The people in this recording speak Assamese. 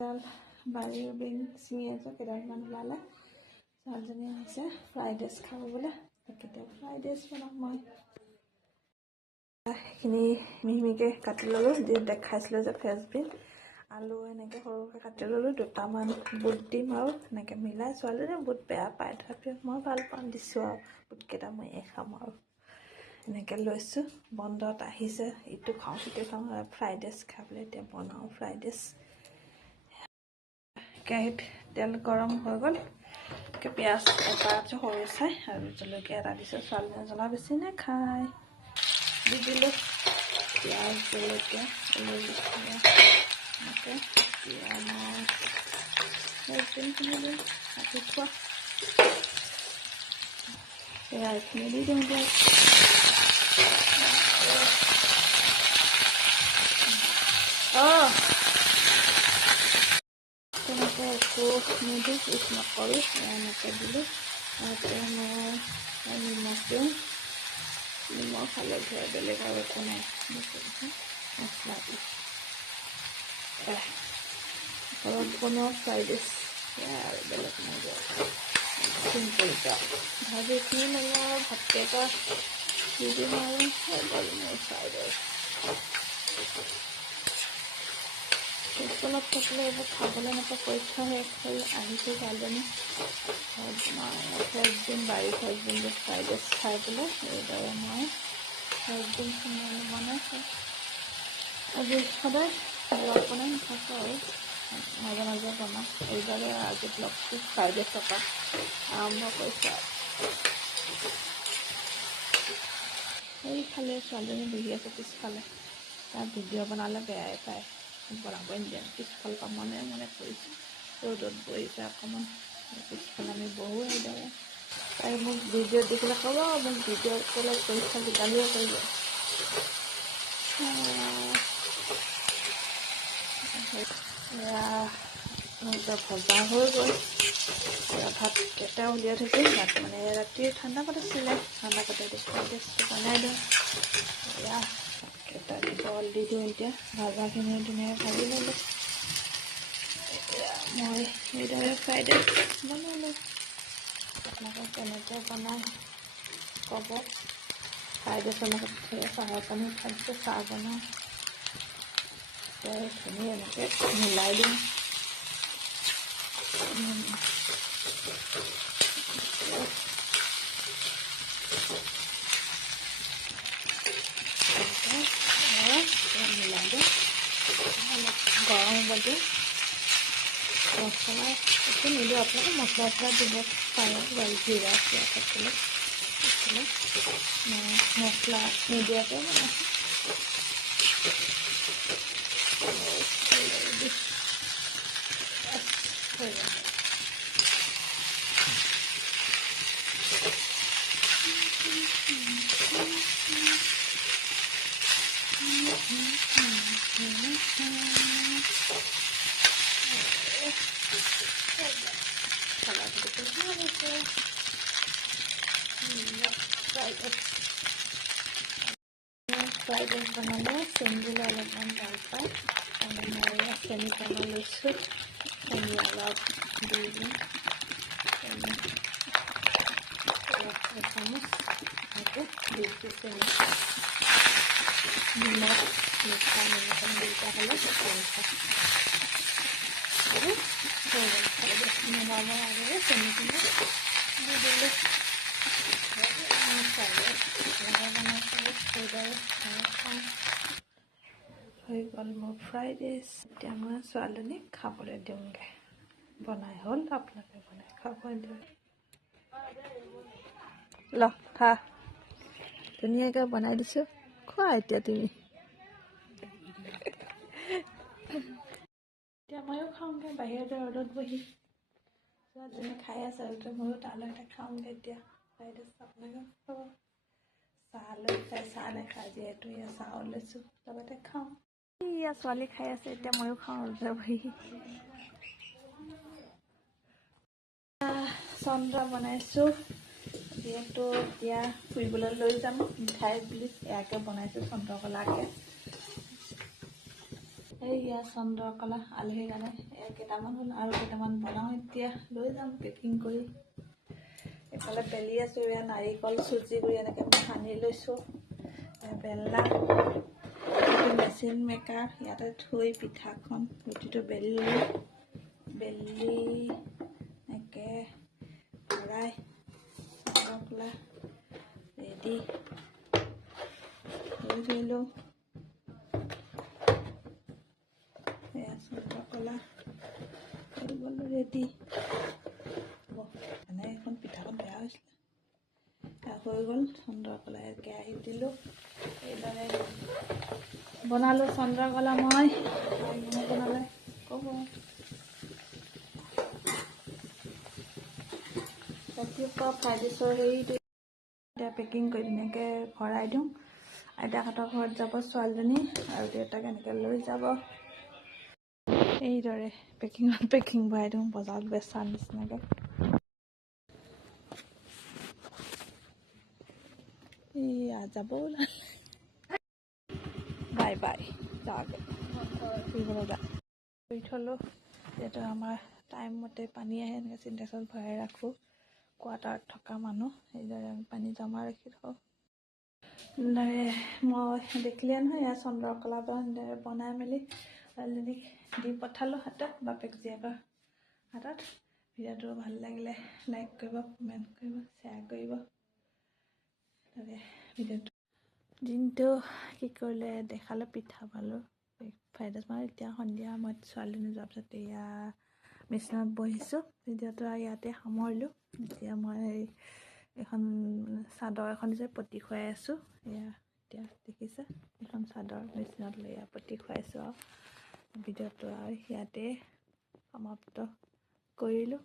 কেইডাল বাৰীৰ বিন ছিঙি আছোঁ, কেইডালমান ওলালে। ছোৱালীজনী আহিছে ফ্ৰাইড ৰাইচ খাব বোলে, কেতিয়া ফ্ৰাইড ৰাইচ বনাম মই। সেইখিনি মিহিমিহিকৈ কাটি ল'লোঁ, যি দেখাইছিলোঁ যে ফ্ৰেঞ্চবিন, আলু এনেকৈ সৰুকৈ কাটি ল'লোঁ। দুটামান বুট দিম আৰু এনেকৈ মিলাই। ছোৱালীজনীয়ে বুট বেয়া পায়, তথাপিও মই ভাল পাওঁ, দিছোঁ আৰু বুটকেইটা ময়ে খাম আৰু এনেকৈ লৈছোঁ। বন্ধত আহিছে, ইটো খাওঁ সিটো খাওঁ, ফ্ৰাইড ৰাইচ খাবলৈ এতিয়া বনাওঁ ফ্ৰাইড ৰাইচ। কেৰাহীত তেল গৰম হৈ গ'ল, পিঁয়াজ এটা আছোঁ সৰু চাই আৰু জলকীয়া এটা দিছোঁ। ছোৱালীজনীয়ে জ্বলা বেছি নাখায়, দি দিলোঁ পিঁয়াজ জলকীয়া এনেকৈ ফ্ৰেঞ্চবিনখিনি দিওঁ, কাটি থোৱা পিঁয়াজখিনি দি দিওঁ এতিয়া। তেনেকৈ একো নিদিওঁ, ইউজ নকৰোঁ, এনেকৈ দিলোঁ। তাৰপিছত মই নিমখ দিওঁ, নিমখ হালধি বেলেগ আৰু একো নাই, মছলা দি ঘৰত বনোৱা ফ্ৰাইড ৰাইচ আৰু বেলেগ নাই দিয়া, চিম্পলকৈ ভাজিখিনি মেলি আৰু ভাতকেইটা দি দিম আৰু হৈ গ'ল মোৰ ফ্ৰাইড ৰাইচ। হোষ্টেলত থাকিলে এইবোৰ খাবলৈ নাপায়, পৰীক্ষা শেষ হৈ আহিছোঁ ছোৱালীজনী ফ্ৰেঞ্চবিন, বাৰীৰ ফ্ৰেঞ্চবিনবোৰ ফ্ৰাইড ৰাইচ খাই পেলাই এইদৰে মই ফ্ৰেঞ্চবিনখিনি বনাইছোঁ। আজি সদায় ব্লগ বনাই নাথাকোঁ আৰু মাজে মাজে বনাওঁ, এইদৰে আজি ব্লগটো ফ্ৰাইড ৰাইচৰ পৰা আৰম্ভ কৰিছোঁ আৰু। এইফালে ছোৱালীজনী বহি আছে পিছফালে, তাত ভিডিঅ' বনালে বেয়াই পায়, বনাবই নিদিয়ে। পিছফালৰ পৰা মনে মনে কৰিছোঁ, ৰ'দত বহিছে অকণমান, পিছফালে আমি বহোঁ এইদৰে। তাই মোক ভিডিঅ'ত দেখিলে ক'ব, মোক ভিডিঅ' ক'লে পৰীক্ষা গালিয়ে কৰিব। ভজা হৈ গ'ল, ভাত কেইটাও উলিয়াই থৈছোঁ। ভাত মানে ৰাতিৰ ঠাণ্ডা পাত আছিলে, ঠাণ্ডা পাতে বনাই দিওঁ। এয়া ভাতকেইটা বইল দি দিওঁ এতিয়া। ভাজাখিনি ধুনীয়াকৈ ভাজি ল'লোঁ। এতিয়া মই এইদৰে ফ্ৰাইড ৰাইচ বনালোঁ। আপোনালোকে কেনেকৈ বনাই ক'ব। ফ্ৰাইড ৰাইচৰ লগত চাহৰ পানী খাদ্য চাহ বনাওঁ, এইখিনি এনেকৈ মিলাই দিওঁ। মিলাই দিওঁ, অলপ গৰম হ'ব দিওঁ। মছলা একো নিদিওঁ, আপোনালোকে মছলা চছলা দিব পাৰে, জিৰা চিৰা থাকিলে মছলা নিদিয়াকৈ বনাইছোঁ। ফ্ৰাইড ৰাইচ বনালে চেনি দিলে অলপমান ভাল পায়, মই চেনি কমাই লৈছোঁ। চেনি অলপ দি দিম, এচামুচ দি দিছোঁ চেনি। নিমখ মিঠা নিমখ দুটা হ'লে নমাবৰ আগতে চেনিখিনি দি দিলোঁ। হৈ গ'ল মোৰ ফ্ৰাইড ৰাইচ। এতিয়া মই ছোৱালীজনীক খাবলৈ দিওঁগৈ। বনাই হ'ল, আপোনালোকে বনাই খাব দিওঁ। ল খা, ধুনীয়াকৈ বনাই দিছোঁ, খোৱা এতিয়া তুমি। এতিয়া ময়ো খাওঁগৈ বাহিৰতে ৰ'দত বহি। ছোৱালীজনী খাই আছে, ময়ো তালৈ খাওঁগৈ এতিয়া ফ্ৰাইড ৰাইচ। আপোনালোকে খাব, চাহ লৈ খাই, চাহ নাখায় যিহেতু এয়া চাহো লৈছোঁ, লগতে খাওঁ। এয়া ছোৱালী খাই আছে, এতিয়া ময়ো খাওঁ বহি। চন্দ্ৰ বনাইছোঁ, যিহেতু এতিয়া ফুৰিবলৈ লৈ যাম মিঠাই বুলি এয়াকে বনাইছোঁ চন্দ্ৰকলাকৈ। এইয়া চন্দ্ৰকলা আলহীৰ কাৰণে কেইটামান হ'ল আৰু কেইটামান বনাওঁ এতিয়া লৈ যাম পেকিং কৰি। এইফালে বেলি আছোঁ, এয়া নাৰিকল চুজি কৰি এনেকৈ মই সানি লৈছোঁ। বেলনা মেচিন মেকাৰ ইয়াতে থৈ পিঠাখন ৰুটিটো বেলিলোঁ, বেলি এনেকৈ ভৰাই চন্দ্ৰকলা ৰেডি হৈ ধৰিলোঁ। এয়া চন্দ্ৰকলা হৈ গ'ল ৰেডি। মানে এখন পিঠাখন বেয়া হৈছিলে, হৈ গ'ল চন্দ্ৰকলা। কেৰাহীত দিলোঁ, এইদৰে বনালোঁ চন্দ্ৰকলা। মই বনালে ক'ব। ৰাতিপুৱা ফ্ৰাইড ৰাইচৰ হেৰিটো এতিয়া পেকিং কৰি ধুনীয়াকৈ ভৰাই দিওঁ। আইতাহঁতৰ ঘৰত যাব ছোৱালীজনী আৰু দেউতাক এনেকৈ লৈ যাব। এইদৰে পেকিং ভৰাই দিওঁ বজাৰত বেচাৰ নিচিনাকৈ। এয়া যাব ওলালে, বাই বাই, যাওঁগৈ ফুৰিবলৈ যাম। কৰি থ'লোঁ, যিহেতু আমাৰ টাইমমতে পানী আহে, এনেকৈ চিন্টেক্সত ভৰাই ৰাখোঁ। কোৱাৰ্টাৰত থকা মানুহ সেইদৰে আমি পানী জমা ৰাখি থওঁ। মই দেখিলে নহয়, এয়া চন্দ্ৰকলা বনাই মেলি ছোৱালীজনীক দি পঠালোঁ হাতত, বাপেক জীয়েকৰ হাতত। ভিডিঅ'টো ভাল লাগিলে লাইক কৰিব, কমেণ্ট কৰিব, শ্বেয়াৰ কৰিব। ভিডিঅ'টো দিনটো কি কৰিলে দেখালোঁ, পিঠা পালোঁ, ফ্ৰাইড ৰাইচ বনালোঁ। এতিয়া সন্ধিয়া সময়ত ছোৱালীজনী যোৱাৰ পিছত এয়া বিচনাত বহিছোঁ। ভিডিঅ'টো ইয়াতে সামৰিলোঁ। এতিয়া মই এখন চাদৰ এখন যে পতি খুৱাই আছোঁ, এয়া এতিয়া দেখিছে এখন চাদৰ বিচনাত লৈ পতি খুৱাইছোঁ। আৰু ভিডিঅ'টো আৰু ইয়াতে সমাপ্ত কৰিলোঁ।